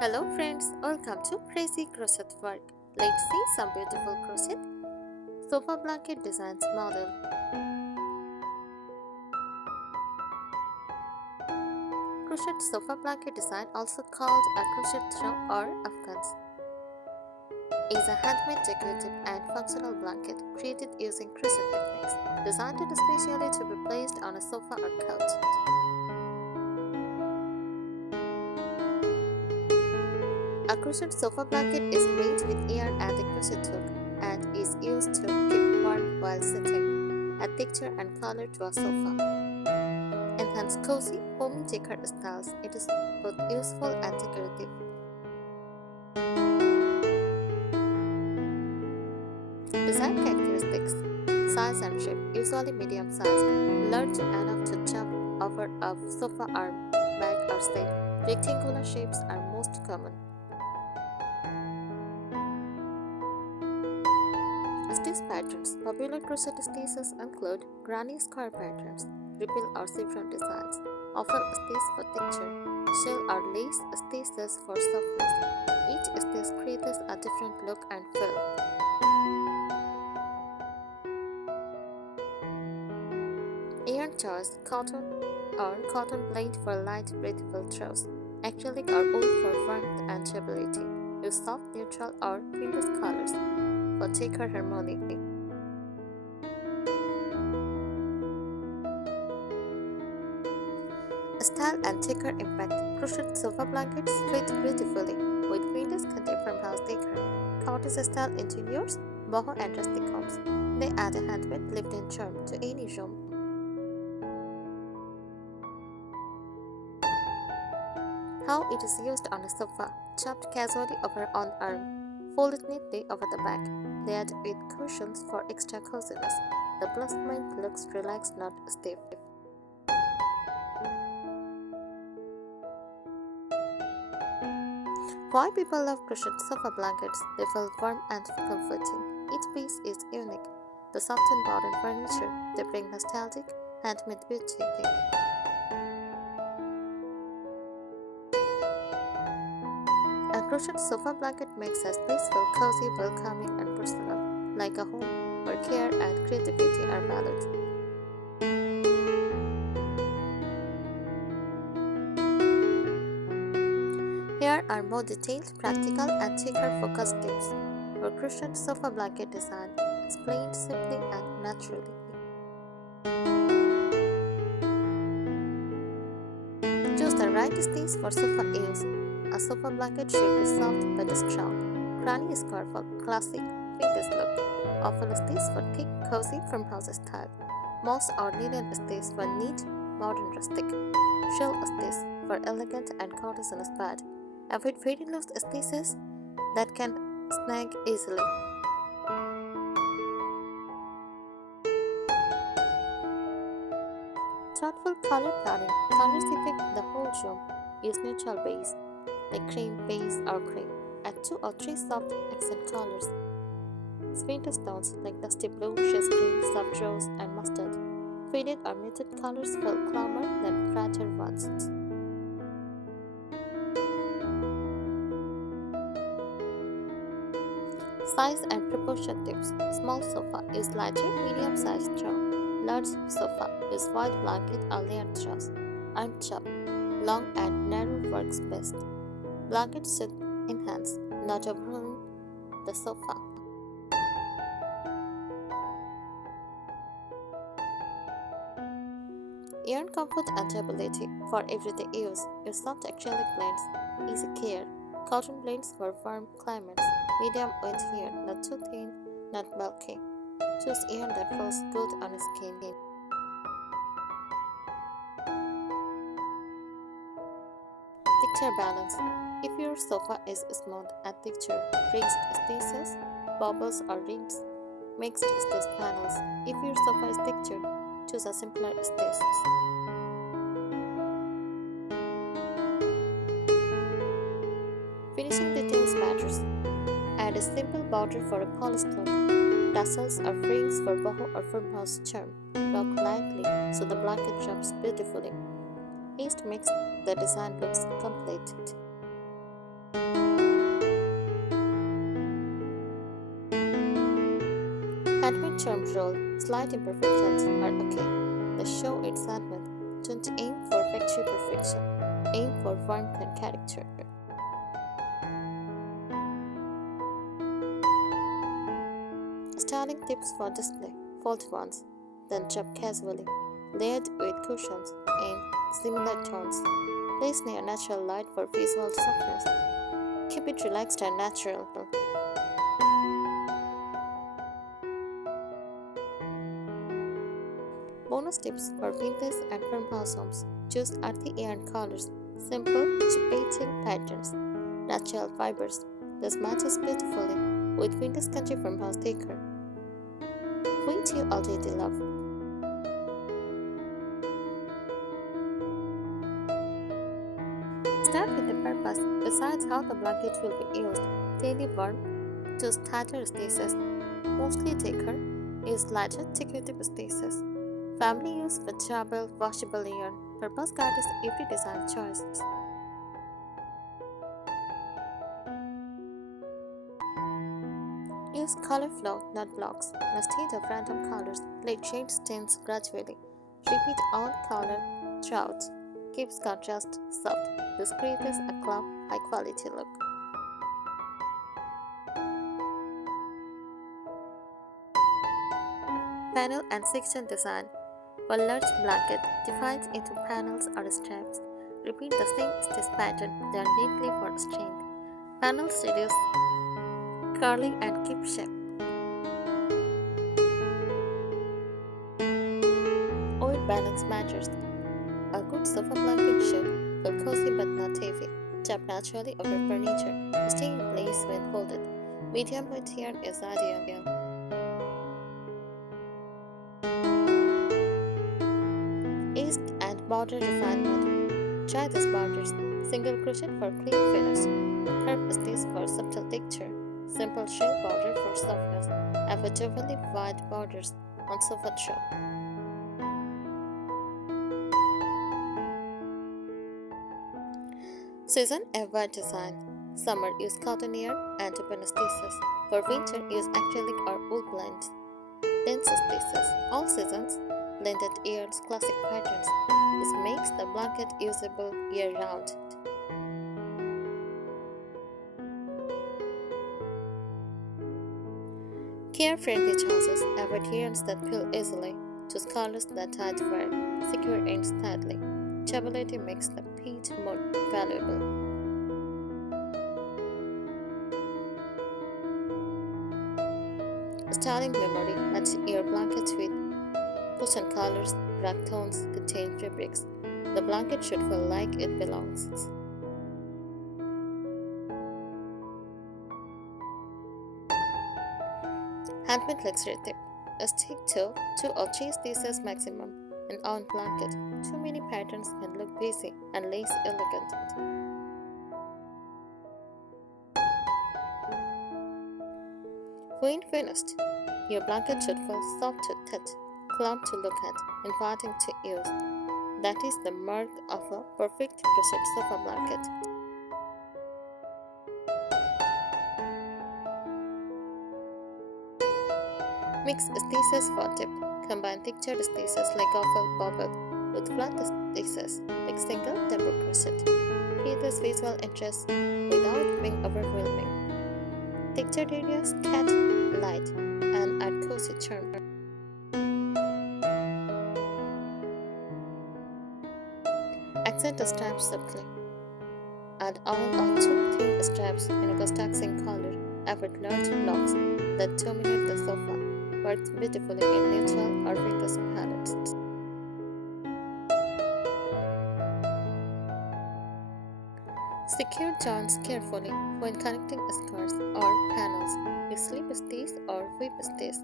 Hello friends, welcome to Crazy Crochet Work. Let's see some beautiful crochet sofa blanket designs model. Crochet sofa blanket design, also called a crochet throw or afghans, is a handmade decorative and functional blanket created using crochet techniques, designed especially to be placed on a sofa or couch. A crochet sofa blanket is made with yarn and a crochet hook and is used to keep warm while sitting, add texture and color to a sofa. Enhance cozy, homey decor styles. It is both useful and decorative. Design characteristics: size and shape, usually medium size, large enough to jump over a sofa arm, back, or seat. Rectangular shapes are most common. Stitch patterns. Popular crochet stitches include granny square patterns, ripple or chevron designs, often stitch for texture, shell or lace stitches for softness. Each stitch creates a different look and feel. Yarn choice: cotton or cotton blend for light, breathable throws, acrylic or wool for warmth and stability. Use soft, neutral, or pinkish colors for thicker harmony. Style and thicker impact. Crochet sofa blankets fit beautifully with vintage country farmhouse decor, cottage style interiors, boho and rustic homes. They add a handmade lived-in charm to any room. How it is used on a sofa: chopped casually over on arm, folded neatly over the back, layered with cushions for extra coziness. The placement looks relaxed, not stiff. Why people love crochet sofa blankets? They feel warm and comforting. Each piece is unique. The soft and modern furniture, they bring nostalgic, handmade beauty. A crochet sofa blanket makes us peaceful, cozy, welcoming, and personal, like a home where care and creativity are balanced. Here are more detailed, practical, and thicker-focused tips for crochet sofa blanket design, explained simply and naturally. Choose the right stitch for sofa use. A sofa blanket should be soft but strong. Granny square for classic, vintage look. Often stitched for thick, cozy farmhouse style. Moss or linen stitch for neat, modern rustic. Shell stitch for elegant and courtesan pad. Avoid very loose stitches that can snag easily. Thoughtful color planning. Colors affect the whole room. Use neutral base like cream, beige, or cream. Add 2 or 3 soft accent colors. Fainter tones like dusty blue, chess green, soft rose, and mustard. Faded or muted colors feel calmer than brighter ones. Size and proportion tips. Small sofa use lighter, medium-sized throw. Large sofa use wide blanket or layered throws. Arm chop. Long and narrow works best. Blankets should enhance, not overwhelm the sofa. Yarn comfort and durability. For everyday use, use soft acrylic blends, easy care. Cotton blends for warm climates. Medium weight yarn, not too thin, not bulky. Choose yarn that feels good on skin. Texture balance. If your sofa is smooth, add texture, raised stitches, bubbles or rings, mixed stitch panels. If your sofa is textured, choose a simpler stitches. Finishing details matters. Add a simple border for a polished look, tassels or rings for boho or farmhouse charm. Lock lightly so the blanket drops beautifully. Each makes the design looks complete. Texture balance. If your sofa is smooth, add texture, raised stitches, bubbles or rings, mixed stitch panels. If your sofa is textured, choose a simpler stitches. Finishing details matters. Add a simple border for a polished look, tassels or rings for boho or farmhouse charm. Lock lightly so the blanket drops beautifully. East makes the design looks complete. Handmade charm roll, slight imperfections are okay. The show its handmade. Don't aim for factory perfection. Aim for warmth and character. Styling tips for display. Fold once, then drop casually. Layered with cushions in similar tones. Place near natural light for visual softness. Keep it relaxed and natural. Bonus tips for vintage and farmhouse homes. Choose earthy yarn colors, simple, chip-painting patterns, natural fibers. This matches beautifully with vintage country farmhouse decor, which you already love. Start with the purpose. Besides how the blanket will be used, daily warmth, choose tighter stitches, mostly decor, use lighter decorative stitches. Family use vegetable washable yarn. Purpose guides every design choice. Use color flow, not blocks. Instead of random colors, let shade stains gradually. Repeat all color throughout. Keeps contrast soft. This creates a calm, high quality look. Panel and section design. For large blanket, divide into panels or straps. Repeat the same stitch pattern, then neatly for strength. Panels reduce curling and keep shape. Oil balance matters. A good sofa blanket should feel cozy but not heavy. Tap naturally over furniture. Stay in place when folded. Medium weight yarn is ideal. East and border refinement. Try these borders. Single crochet for clean finish. Curved stitch for subtle texture. Simple shell border for softness. Avoidably wide borders on sofa throw. Season avoid design. Summer use cotton yarn and open stitches. For winter use acrylic or wool blends. Dense stitches. All seasons blended yarns classic patterns. This makes the blanket usable year-round. Care-friendly choices. Avoid yarns that peel easily. Choose colors that hide wear. Secure ends tightly. Durability makes the piece more valuable. Styling memory. Match your blanket with cushion colors, rag tones, contain fabrics. The blanket should feel like it belongs. Handmade luxury tip. Stick to 2 or 3 stitches maximum in on blanket. Too many patterns can look busy and less elegant. When finished, your blanket should feel soft to touch, plump to look at, inviting to use. That is the mark of a perfect crochet sofa blanket. Mix stitches for tip. Combine textured stitches like waffle bubble with flat stitches like single double crochet. Create this visual interest without being overwhelming. Textured areas catch light and add cozy charm. Accent the straps subtly. Add all or 2 thin straps in a contrasting color. Avoid large blocks that dominate the sofa. Works beautifully in neutral or vintage palettes. Secure joints carefully when connecting skirts or panels. Use slip stitch or whip stitch.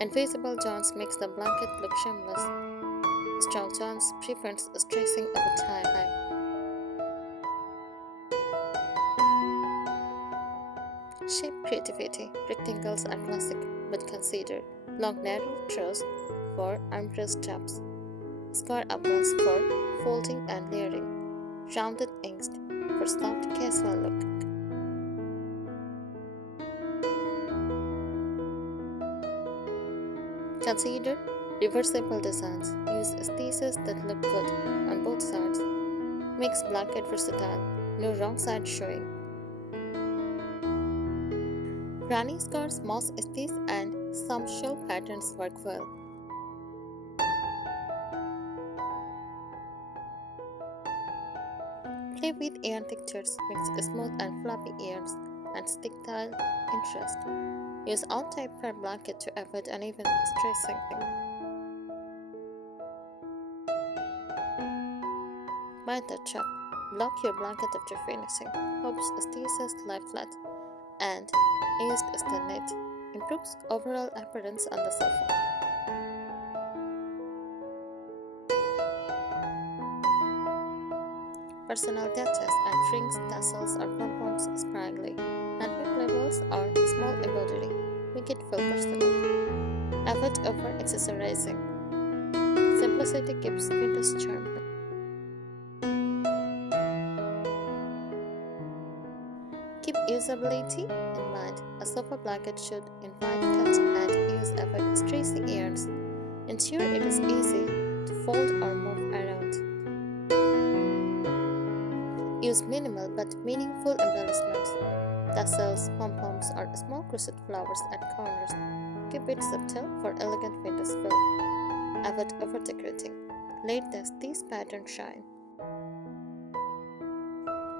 Invisible joints makes the blanket look shameless. Strong joints prevents stressing over time. Shape creativity. Rectangles are classic, but consider long narrow throws for armrest straps. Square aprons for folding and layering. Rounded ends for soft casual look. Consider reversible designs. Use stitches that look good on both sides. Makes blanket versatile. No wrong side showing. Granny scarves, moss stitches, and some shell patterns work well. Play with yarn textures, mix smooth and floppy yarns, and stick tile interest. Use all type per blanket to avoid uneven stressing. Mind the chop. Block your blanket after finishing. Hopes stitches lie flat and eased the knit. Improves overall appearance on the sofa. Personal touches and strings, tassels, or pom-poms spraggly. Handmade labels or small embroidery make it feel personal. Avoid over accessorizing. Simplicity keeps Pinterest charm. Keep usability in mind. A sofa blanket should invite touch and use avoid stressy yarns. Ensure it is easy to fold or move around. Use minimal but meaningful embellishments. Tassels, pom-poms, or small crochet flowers at corners. Keep it subtle for elegant vintage feel. Avoid over-decorating. Let the stitch pattern shine.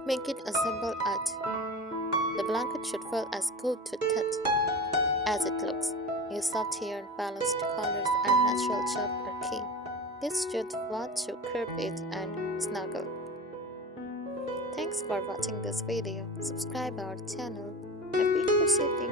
Make it a simple art. The blanket should feel as good to touch as it looks. Use soft yarn, balanced colors, and natural chop are key. This should want to curve it and snuggle. Thanks for watching this video. Subscribe our channel. Happy crocheting!